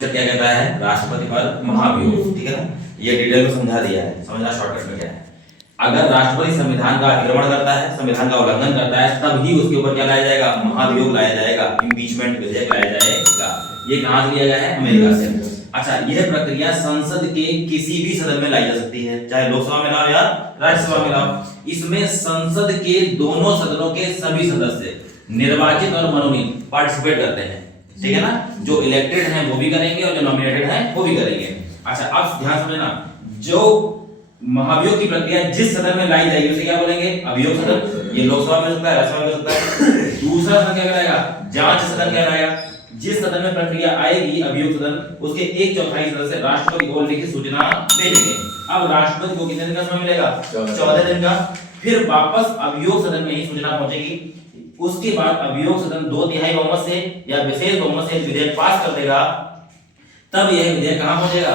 क्या कहता है राष्ट्रपति पर महाभियोग, ठीक है ना। ये डिटेल में समझा दिया है, समझना शॉर्टकट में क्या है। अगर राष्ट्रपति संविधान का अतिक्रमण करता है, संविधान का उल्लंघन करता है, तब ही उसके ऊपर क्या लाया जाएगा, महाभियोग लाया जाएगा, इम्पीचमेंट विधेयक लाया जाएगा। ये कहां से लिया गया है, अमेरिका से। अच्छा, यह प्रक्रिया संसद के किसी भी सदन में लाई जा सकती है, चाहे लोकसभा में लाओ या राज्यसभा में लाओ। इसमें संसद के दोनों सदनों के सभी सदस्य निर्वाचित और मनोनीत पार्टिसिपेट करते हैं, ठीक है ना। जो इलेक्टेड हैं वो भी करेंगे और जो नॉमिनेटेड हैं वो भी करेंगे। अच्छा, अब ध्यान समझना, जो महाभियोग की प्रक्रिया जिस सदन में लाई जाएगी उसे क्या बोलेंगे, अभियोग सदन। ये लोकसभा में हो सकता है, राज्यसभा में हो सकता है। दूसरा सदन क्या कहलाएगा, जांच सदन कहलाएगा। जिस सदन में प्रक्रिया आएगी अभियोग सदन, उसके 1/4 सदस्य राष्ट्रपति को लिखित सूचना भेजेंगे। अब राष्ट्रपति को कितने दिन का समय मिलेगा, 14 दिन का। फिर वापस अभियोग सदन में ही सूचना पहुंचेगी। उसके बाद अभियोग सदन 2/3 बहुमत से या विशेष बहुमत से विधेयक पास कर देगा। तब यह विधेयक कहां पहुंचेगा,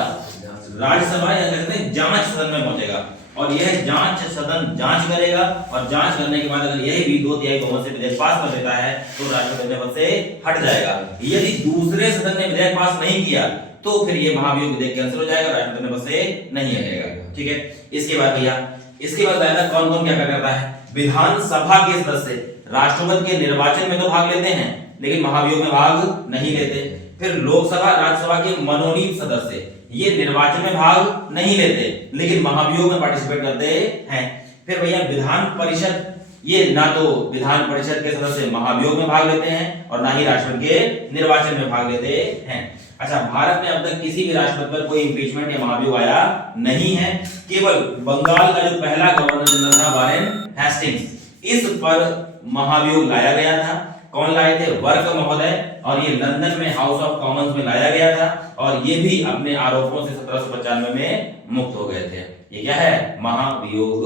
राज्यसभा या कहते हैं जांच सदन में पहुंचेगा। और यह जांच सदन जांच करेगा और जांच करने के बाद अगर यही भी 2/3 बहुमत से विधेयक पास कर देता है तो राष्ट्रपति पद से हट जाएगा। यदि दूसरे सदन ने विधेयक पास नहीं किया तो फिर ये महाभियोग विधेयक कैंसिल हो जाएगा, राष्ट्रपति पद से नहीं हटेगा, ठीक है। इसके बाद भैया, इसके बाद बताया कौन कौन क्या करता है। विधानसभा के सदस्य राष्ट्रपति के निर्वाचन में तो भाग लेते हैं लेकिन महाभियोग में भाग नहीं लेते। फिर लोकसभा राज्यसभा के मनोनीत सदस्य ये निर्वाचन में भाग नहीं लेते लेकिन महाभियोग में पार्टिसिपेट करते हैं। फिर भैया विधान परिषद, ये ना तो विधान परिषद के सदस्य महाभियोग में भाग लेते हैं और ना ही राष्ट्रपति के निर्वाचन में भाग लेते हैं। अच्छा, भारत में अब तक किसी भी राष्ट्रपति पर कोई इम्पीचमेंट या महाभियोग आया नहीं है। केवल बंगाल का जो पहला गवर्नर जनरल था वारेन हेस्टिंग्स, इस पर महाभियोग लाया गया था। कौन लाए थे, वर्क महोदय। और ये लंदन में हाउस ऑफ कॉमन्स में लाया गया था और ये भी अपने आरोपों से 1795 में मुक्त हो गए थे। ये क्या है, महाभियोग।